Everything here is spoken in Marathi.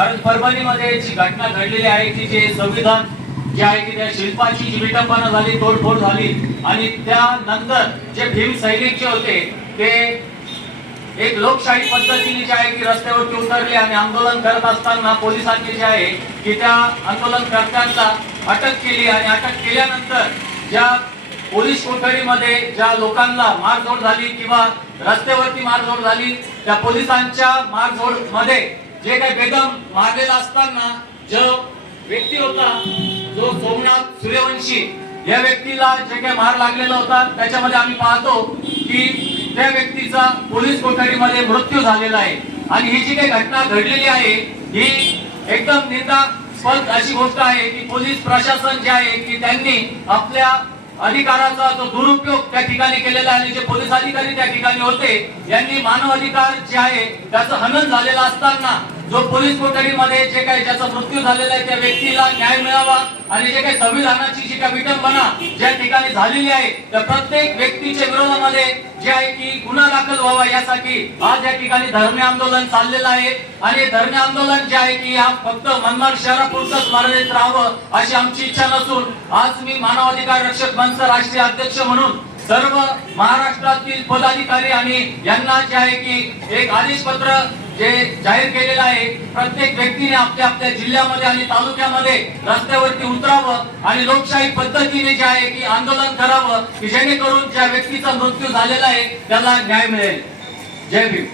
कारण परभणीमध्ये जी घटना घडलेली आहे की जे संविधान जे आहे की त्या शिल्पाची जी विटंबना झाली, तोडफोड झाली आणि त्यानंतर जे भीम सैनिक जे होते ते एक लोकशाही पद्धतीने जे आहे की रस्त्यावरती उतरले आणि आंदोलन करत असताना पोलिसांनी जे आहे की त्या आंदोलनकर्त्यांना अटक केली आणि अटक केल्यानंतर ज्या पोलीस कोठडीमध्ये ज्या लोकांना मारझोड झाली किंवा रस्त्यावरती मारझोड झाली, त्या पोलिसांच्या मारझोड मध्ये जे काही बेदम मारलेला असताना जो व्यक्ती होता, जो सोमनाथ सूर्यवंशी, या व्यक्तीला जे काही मार लागलेला होता त्याच्यामध्ये आम्ही पाहतो की त्या व्यक्तीचा पोलीस कोठडीमध्ये मृत्यू झालेला आहे। आणि ही जी काही घटना घडलेली आहे ही एकदम निंदास्पद अशी गोष्ट आहे की पोलीस प्रशासन जे आहे की त्यांनी आपल्या अधिकाराचा जो दुरुपयोग त्या ठिकाणी केलेला आहे, जे पोलीस अधिकारी त्या ठिकाणी होते यांनी मानव अधिकार जे आहे त्याचं हनन झालेलं असताना जो पोलीस कोठडीमध्ये जे काही ज्याचा मृत्यू झालेला आहे त्या व्यक्तीला न्याय मिळावा आणि जे काही संविधानाची जी काही विटंबना ज्या ठिकाणी झालेली आहे त्या प्रत्येक व्यक्तीच्या विरोधामध्ये जे आहे की गुन्हा दाखल व्हावा यासाठी आज या ठिकाणी धरणे आंदोलन चाललेलं आहे। आणि धरणे आंदोलन जे आहे की हा फक्त मनमाड शहरापुरतच मर्यादित राहावं अशी आमची इच्छा नसून आज मी मानव अधिकार रक्षक मंच राष्ट्रीय अध्यक्ष म्हणून सर्व महाराष्ट्रातील पदाधिकारी आणि यांना जे आहे की एक आदेशपत्र जे जाहीर केलेलं आहे, प्रत्येक व्यक्तीने आपल्या आपल्या जिल्ह्यामध्ये आणि तालुक्यामध्ये रस्त्यावरती उतरावं आणि लोकशाही पद्धतीने जे आहे की आंदोलन करावं की जेणेकरून ज्या व्यक्तीचा मृत्यू झालेला आहे त्याला न्याय मिळेल। जय भीम।